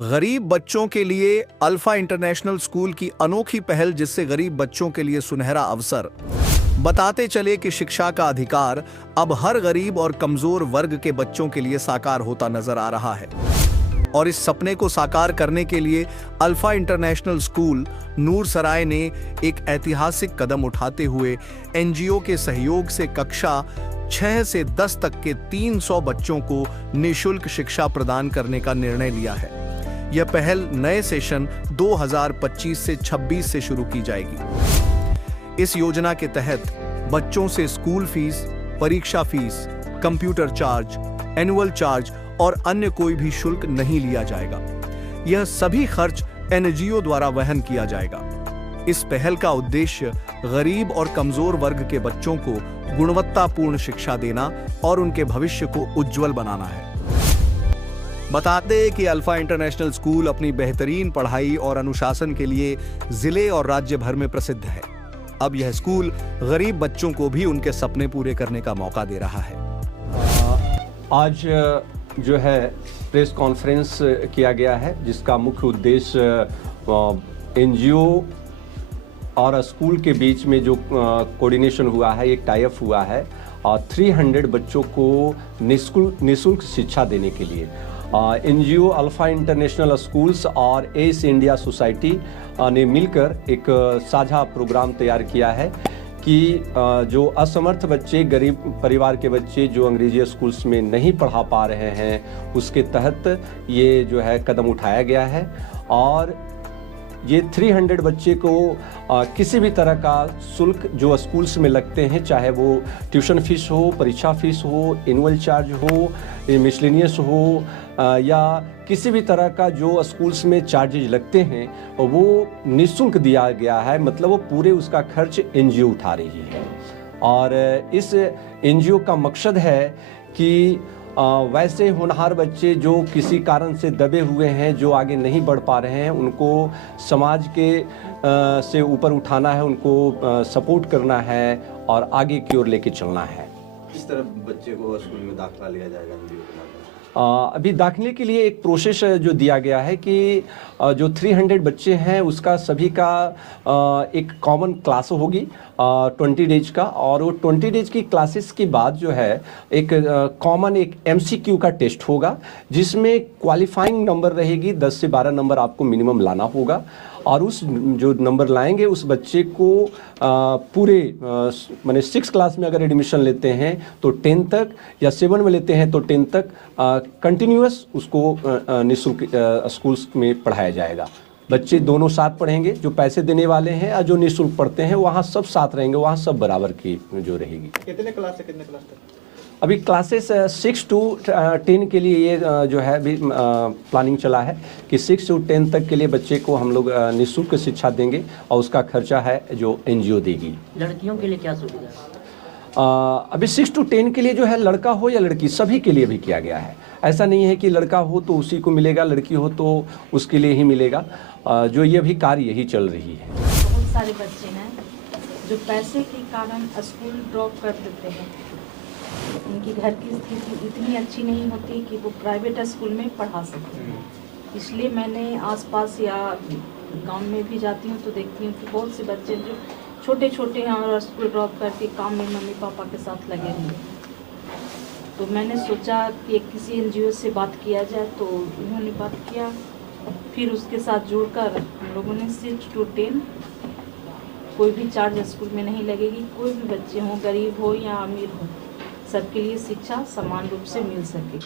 गरीब बच्चों के लिए अल्फा इंटरनेशनल स्कूल की अनोखी पहल, जिससे गरीब बच्चों के लिए सुनहरा अवसर। बताते चले कि शिक्षा का अधिकार अब हर गरीब और कमजोर वर्ग के बच्चों के लिए साकार होता नजर आ रहा है। और इस सपने को साकार करने के लिए अल्फा इंटरनेशनल स्कूल नूरसराय ने एक ऐतिहासिक कदम उठाते हुए एनजीओ के सहयोग से कक्षा 6 से 10 तक के 300 बच्चों को निःशुल्क शिक्षा प्रदान करने का निर्णय लिया है। यह पहल नए सेशन 2025 से 26 से शुरू की जाएगी। इस योजना के तहत बच्चों से स्कूल फीस, परीक्षा fees, computer charge, annual charge और अन्य कोई भी शुल्क नहीं लिया जाएगा। यह सभी खर्च एनजीओ द्वारा वहन किया जाएगा। इस पहल का उद्देश्य गरीब और कमजोर वर्ग के बच्चों को गुणवत्तापूर्ण शिक्षा देना और उनके भविष्य को उज्जवल बनाना है। बता दें कि अल्फा इंटरनेशनल स्कूल अपनी बेहतरीन पढ़ाई और अनुशासन के लिए जिले और राज्य भर में प्रसिद्ध है। अब यह स्कूल गरीब बच्चों को भी उनके सपने पूरे करने का मौका दे रहा है। आज जो है प्रेस कॉन्फ्रेंस किया गया है, जिसका मुख्य उद्देश्य एनजीओ और स्कूल के बीच में जो कोऑर्डिनेशन हुआ है, एक टाई अप हुआ है और 300 बच्चों को निःशुल्क शिक्षा देने के लिए एनजीओ अल्फा इंटरनेशनल स्कूल्स और एस इंडिया सोसाइटी ने मिलकर एक साझा प्रोग्राम तैयार किया है कि जो असमर्थ बच्चे, गरीब परिवार के बच्चे जो अंग्रेजी स्कूल्स में नहीं पढ़ा पा रहे हैं, उसके तहत ये जो है कदम उठाया गया है। और ये 300 बच्चे को किसी भी तरह का शुल्क जो स्कूल्स में लगते हैं, चाहे वो ट्यूशन फीस हो, परीक्षा फीस हो, एनुअल चार्ज हो, मिसलेनियस हो या किसी भी तरह का जो स्कूल्स में चार्जेज लगते हैं, वो निःशुल्क दिया गया है। मतलब वो पूरे उसका खर्च एनजीओ उठा रही है। और इस एनजीओ का मकसद है कि वैसे होनहार बच्चे जो किसी कारण से दबे हुए हैं, जो आगे नहीं बढ़ पा रहे हैं, उनको समाज के से ऊपर उठाना है, उनको सपोर्ट करना है और आगे की ओर लेके चलना है। किस तरह बच्चे को स्कूल में दाखिला लिया जाएगा? अभी दाखिले के लिए एक प्रोसेस जो दिया गया है कि जो 300 बच्चे हैं उसका सभी का एक कॉमन क्लास होगी 20 डेज का, और वो 20 डेज की क्लासेस के बाद जो है एक कॉमन एक एमसीक्यू का टेस्ट होगा, जिसमें क्वालिफाइंग नंबर रहेगी। 10 से 12 नंबर आपको मिनिमम लाना होगा और उस जो नंबर लाएंगे उस बच्चे को पूरे माने 6 क्लास में अगर एडमिशन लेते हैं तो 10 तक, या 7 में लेते हैं तो 10 तक कंटिन्यूअस उसको निःशुल्क स्कूल्स में पढ़ाया जाएगा। बच्चे दोनों साथ पढ़ेंगे, जो पैसे देने वाले हैं और जो निःशुल्क पढ़ते हैं, वहाँ सब साथ रहेंगे, वहाँ सब बराबर की जो रहेगी। कितने क्लास से कितने क्लास तक? अभी क्लासेस 6 to 10 के लिए ये जो है अभी प्लानिंग चला है कि 6 to 10 तक के लिए बच्चे को हम लोग निःशुल्क शिक्षा देंगे और उसका खर्चा है जो एनजीओ देगी। लड़कियों के लिए क्या सुविधा? अभी 6 to 10 के लिए जो है लड़का हो या लड़की, सभी के लिए भी किया गया है। ऐसा नहीं है कि लड़का हो तो उसी को मिलेगा, लड़की हो तो उसके लिए ही मिलेगा। जो ये भी कार्य यही चल रही है। बहुत सारे बच्चे हैं जो पैसे के कारण स्कूल ड्रॉप कर देते हैं। उनकी घर की स्थिति इतनी अच्छी नहीं होती कि वो प्राइवेट स्कूल में पढ़ा सकते हैं। इसलिए मैंने आसपास या गांव में भी जाती हूँ तो देखती हूँ कि बहुत से बच्चे जो छोटे छोटे हैं और स्कूल ड्रॉप करके काम में मम्मी पापा के साथ लगे हुए। तो मैंने सोचा कि किसी एनजीओ से बात किया जाए, तो उन्होंने बात किया। फिर उसके साथ जुड़कर हम लोगों ने 6 to 10 कोई भी चार्ज स्कूल में नहीं लगेगी। कोई भी बच्चे हों, गरीब हो या अमीर हो, सबके लिए शिक्षा समान रूप से मिल सके।